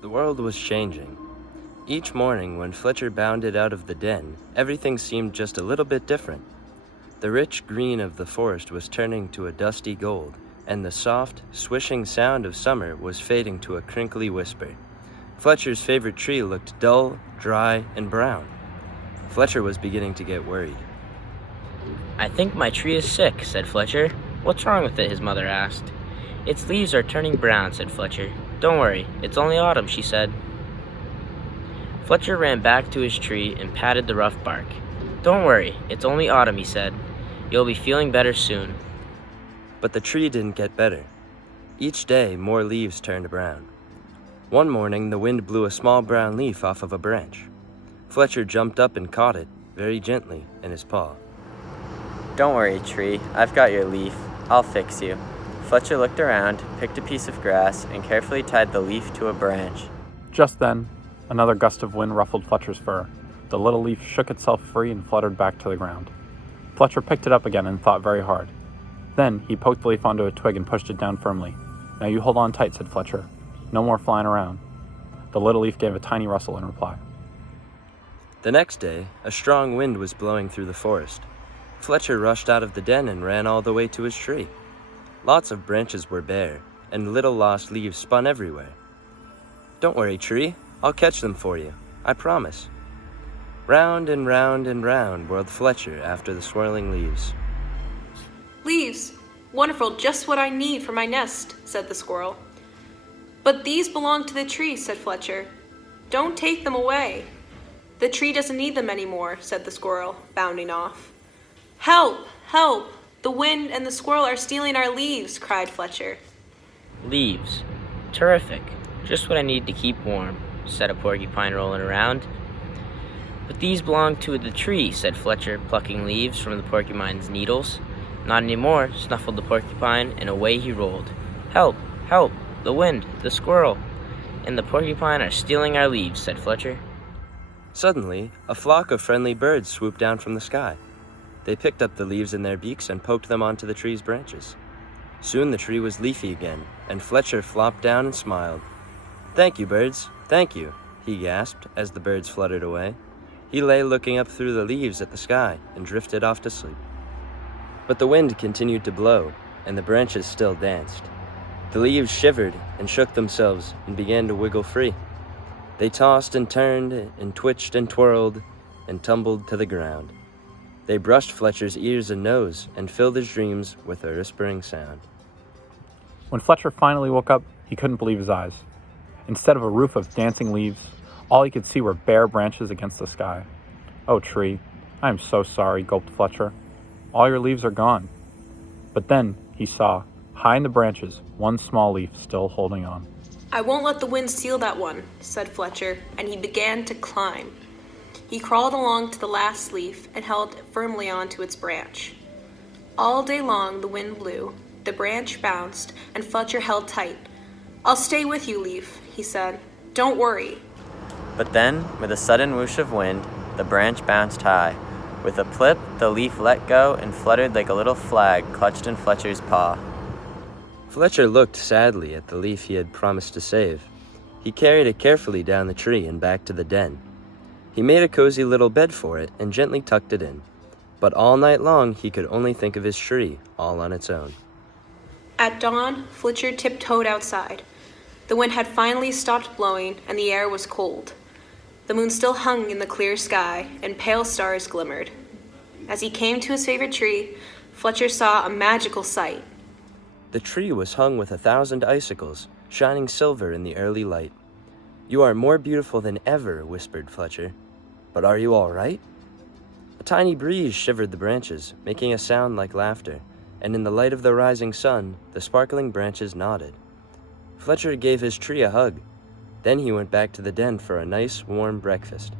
The world was changing. Each morning when Fletcher bounded out of the den, everything seemed just a little bit different. The rich green of the forest was turning to a dusty gold, and the soft, swishing sound of summer was fading to a crinkly whisper. Fletcher's favorite tree looked dull, dry, and brown. Fletcher was beginning to get worried. "I think my tree is sick," said Fletcher. "What's wrong with it?" his mother asked. "Its leaves are turning brown," said Fletcher. "Don't worry, it's only autumn," she said. Fletcher ran back to his tree and patted the rough bark. "Don't worry, it's only autumn," he said. "You'll be feeling better soon." But the tree didn't get better. Each day, more leaves turned brown. One morning, the wind blew a small brown leaf off of a branch. Fletcher jumped up and caught it, very gently, in his paw. "Don't worry, tree. I've got your leaf. I'll fix you." Fletcher looked around, picked a piece of grass, and carefully tied the leaf to a branch. Just then, another gust of wind ruffled Fletcher's fur. The little leaf shook itself free and fluttered back to the ground. Fletcher picked it up again and thought very hard. Then he poked the leaf onto a twig and pushed it down firmly. "Now you hold on tight," said Fletcher. "No more flying around." The little leaf gave a tiny rustle in reply. The next day, a strong wind was blowing through the forest. Fletcher rushed out of the den and ran all the way to his tree. Lots of branches were bare, and little lost leaves spun everywhere. "Don't worry, tree. I'll catch them for you. I promise." Round and round and round whirled Fletcher after the swirling leaves. "Leaves! Wonderful, just what I need for my nest," said the squirrel. "But these belong to the tree," said Fletcher. "Don't take them away." "The tree doesn't need them anymore," said the squirrel, bounding off. "Help! Help! The wind and the squirrel are stealing our leaves," cried Fletcher. "Leaves. Terrific. Just what I need to keep warm," said a porcupine rolling around. "But these belong to the tree," said Fletcher, plucking leaves from the porcupine's needles. "Not anymore," snuffled the porcupine, and away he rolled. "Help! Help! The wind, the squirrel, and the porcupine are stealing our leaves," said Fletcher. Suddenly, a flock of friendly birds swooped down from the sky. They picked up the leaves in their beaks and poked them onto the tree's branches. Soon the tree was leafy again, and Fletcher flopped down and smiled. "Thank you, birds, thank you," he gasped as the birds fluttered away. He lay looking up through the leaves at the sky and drifted off to sleep. But the wind continued to blow, and the branches still danced. The leaves shivered and shook themselves and began to wiggle free. They tossed and turned and twitched and twirled and tumbled to the ground. They brushed Fletcher's ears and nose and filled his dreams with a whispering sound. When Fletcher finally woke up, he couldn't believe his eyes. Instead of a roof of dancing leaves, all he could see were bare branches against the sky. "Oh, tree, I am so sorry," gulped Fletcher. "All your leaves are gone." But then he saw, high in the branches, one small leaf still holding on. "I won't let the wind steal that one," said Fletcher, and he began to climb. He crawled along to the last leaf and held firmly onto its branch. All day long the wind blew, the branch bounced, and Fletcher held tight. "I'll stay with you, leaf," he said. "Don't worry." But then, with a sudden whoosh of wind, the branch bounced high. With a plip, the leaf let go and fluttered like a little flag clutched in Fletcher's paw. Fletcher looked sadly at the leaf he had promised to save. He carried it carefully down the tree and back to the den. He made a cozy little bed for it and gently tucked it in. But all night long he could only think of his tree, all on its own. At dawn, Fletcher tiptoed outside. The wind had finally stopped blowing and the air was cold. The moon still hung in the clear sky and pale stars glimmered. As he came to his favorite tree, Fletcher saw a magical sight. The tree was hung with 1,000 icicles, shining silver in the early light. "You are more beautiful than ever," whispered Fletcher. "But are you all right?" A tiny breeze shivered the branches, making a sound like laughter, and in the light of the rising sun, the sparkling branches nodded. Fletcher gave his tree a hug. Then he went back to the den for a nice, warm breakfast.